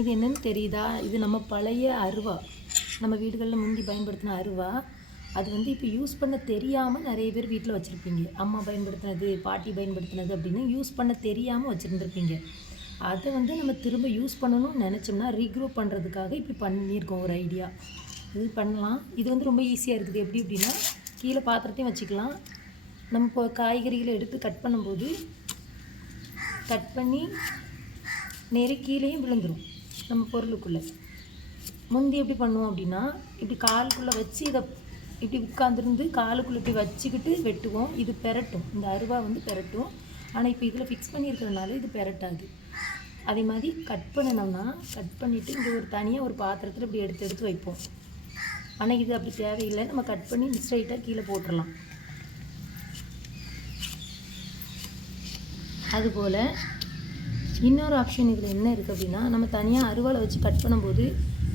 இது என்னன்னு தெரியுதா? இது நம்ம பழைய அருவா. நம்ம வீடுகளில் முந்தி பயன்படுத்தின அருவா. அது வந்து இப்போ யூஸ் பண்ண தெரியாமல் நிறைய பேர் வீட்டில் வச்சுருப்பீங்க. அம்மா பயன்படுத்தினது, பாட்டி பயன்படுத்தினது அப்படின்னு யூஸ் பண்ண தெரியாமல் வச்சுருந்துருப்பீங்க. அதை வந்து நம்ம திரும்ப யூஸ் பண்ணணும்னு நினச்சோம்னா ரீக்ரோ பண்ணுறதுக்காக இப்படி பண்ணியிருக்கோம் ஒரு ஐடியா. இது பண்ணலாம். இது வந்து ரொம்ப ஈஸியாக இருக்குது. எப்படி அப்படின்னா, கீழே பாத்திரத்தையும் வச்சுக்கலாம். நம்ம இப்போ காய்கறிகளை எடுத்து கட் பண்ணும்போது கட் பண்ணி நேரே கீழேயும் விழுந்துடும் நம்ம பொருளுக்குள்ளே. முந்தி எப்படி பண்ணுவோம் அப்படின்னா, இப்படி காலுக்குள்ளே வச்சு இதை இப்படி உட்காந்துருந்து காலுக்குள்ளே இப்படி வச்சுக்கிட்டு வெட்டுவோம். இது பெரட்டும், இந்த அருவா வந்து பெரட்டும். ஆனால் இப்போ இதில் ஃபிக்ஸ் பண்ணியிருக்கிறதுனால இது பெரட்டாது. அதே மாதிரி கட் பண்ணினோம்னா கட் பண்ணிவிட்டு இங்கே ஒரு தனியாக ஒரு பாத்திரத்தில் இப்படி எடுத்து எடுத்து வைப்போம். ஆனால் இது அப்படி தேவையில்லை. நம்ம கட் பண்ணி ஸ்ட்ரைட்டாக கீழே போட்டுடலாம். அதுபோல் இன்னொரு ஆப்ஷன் இதில் என்ன இருக்குது அப்படின்னா, நம்ம தனியாக அருவாளை வச்சு கட் பண்ணும்போது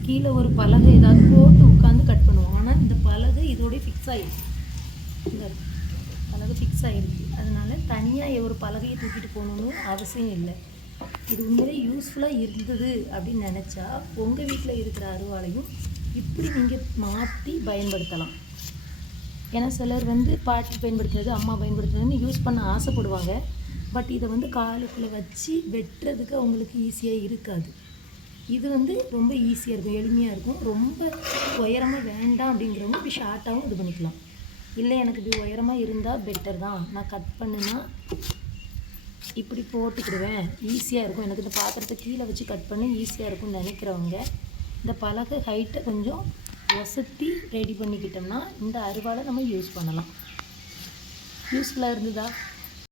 கீழே ஒரு பலகை ஏதாவது போட்டு உட்காந்து கட் பண்ணுவோம். ஆனால் இந்த பலகை இதோடய ஃபிக்ஸ் ஆகிடுச்சு. இந்த பலகை ஃபிக்ஸ் ஆகிடுச்சு. அதனால் தனியாக ஒரு பலகையை தூக்கிட்டு போகணுன்னு அவசியம் இல்லை. இது உண்மையிலே யூஸ்ஃபுல்லாக இருந்தது அப்படின்னு நினச்சா உங்கள் வீட்டில் இருக்கிற அருவாளையும் இப்படி நீங்கள் மாற்றி பயன்படுத்தலாம். ஏன்னா சிலர் வந்து பாட்டி பயன்படுத்துனது, அம்மா பயன்படுத்துனதுன்னு யூஸ் பண்ண ஆசைப்படுவாங்க. பட் இதை வந்து காலுக்குள்ளே வச்சு வெட்டுறதுக்கு அவங்களுக்கு ஈஸியாக இருக்காது. இது வந்து ரொம்ப ஈஸியாக இருக்கும், எளிமையாக இருக்கும். ரொம்ப உயரமாக வேண்டாம் அப்படிங்கிறவங்க இப்படி ஷார்ட்டாகவும் இது பண்ணிக்கலாம். இல்லை எனக்கு இப்படி உயரமாக இருந்தால் பெட்டர் தான், நான் கட் பண்ணுனா இப்படி போட்டுக்கிடுவேன், ஈஸியாக இருக்கும், எனக்கு இந்த பாத்திரத்தை கீழே வச்சு கட் பண்ண ஈஸியாக இருக்கும்னு நினைக்கிறவங்க இந்த பலகை ஹைட்டை கொஞ்சம் வசதி ரெடி பண்ணிக்கிட்டோம்னா இந்த அருவாளை நம்ம யூஸ் பண்ணலாம். யூஸ்ஃபுல்லாக இருந்ததா?